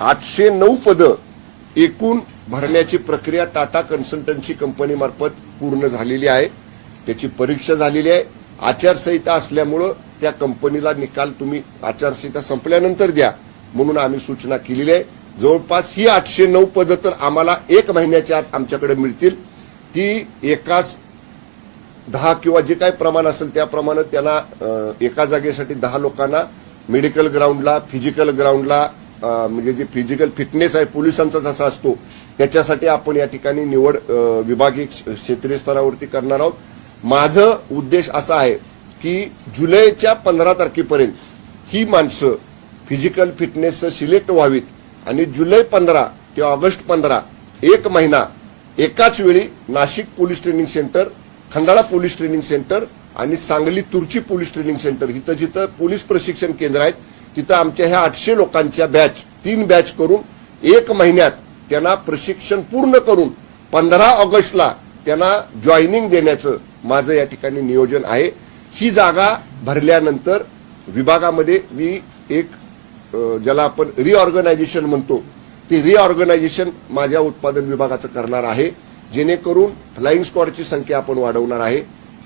आठशे नऊ पदं एकूण भरण्याची प्रक्रिया टाटा कन्सल्टन्सी कंपनीमार्फत पूर्ण झालेली आहे. त्याची परीक्षा झालेली आहे. आचारसंहिता असल्यामुळं त्या कंपनीला निकाल तुम्ही आचारसंहिता संपल्यानंतर द्या म्हणून आम्ही सूचना केलेली आहे. जवळपास ही आठशे नऊ पदं तर आम्हाला एक महिन्याच्या आत आमच्याकडे मिळतील. ती एकाच दहा किंवा जे काही प्रमाण असेल त्याप्रमाणे त्यांना एका जागेसाठी दहा लोकांना मेडिकल ग्राउंडला फिजिकल ग्राउंडला म्हणजे जे फिजिकल फिटनेस आहे पोलिसांचा जसा असतो त्याच्यासाठी आपण या ठिकाणी निवड विभागीय क्ष- क्षेत्रीय स्तरावरती करणार आहोत. माझं उद्देश असा आहे की जुलैच्या पंधरा तारखेपर्यंत ही माणसं फिजिकल फिटनेस सिलेक्ट व्हावीत आणि जुलै पंधरा ते ऑगस्ट पंधरा एक महिना एकाच वेळी Nashik police training centre Khandala police training centre आणि Sangli Turchi police training centre इथं जिथं पोलीस प्रशिक्षण केंद्र आहेत तिथं आमच्या ह्या आठशे लोकांच्या बॅच तीन बॅच करून एक महिन्यात त्यांना प्रशिक्षण पूर्ण करून पंधरा ऑगस्टला त्यांना जॉईनिंग देण्याचं माझं या ठिकाणी नियोजन आहे. ही जागा भरल्यानंतर विभागामध्ये मी एक ज्याला आपण रिऑर्गनायझेशन म्हणतो ते रिऑर्गनायझेशन माझ्या उत्पादन विभागाचं करणार आहे. जेणेकरून फ्लाईंग स्क्वॉडची संख्या आपण वाढवणार आहे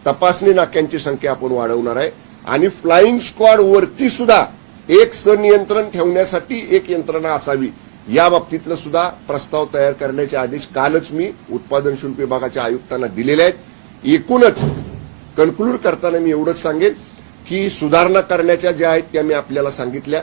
तपासणी नाक्यांची संख्या आपण वाढवणार आहे आणि फ्लाईंग स्क्वॉड वरती सुद्धा एक सनियंत्रण ठेवण्यासाठी एक यंत्रणा असावी. या बाबतीतलं सुद्धा प्रस्ताव तयार करण्याचे आदेश कालच मी उत्पादन शुल्क विभागाच्या आयुक्तांना दिलेले आहेत. एकूणच कन्क्लूड करताना मी एवढंच सांगेन की सुधारणा करण्याच्या ज्या आहेत त्या मी आपल्याला सांगितल्या.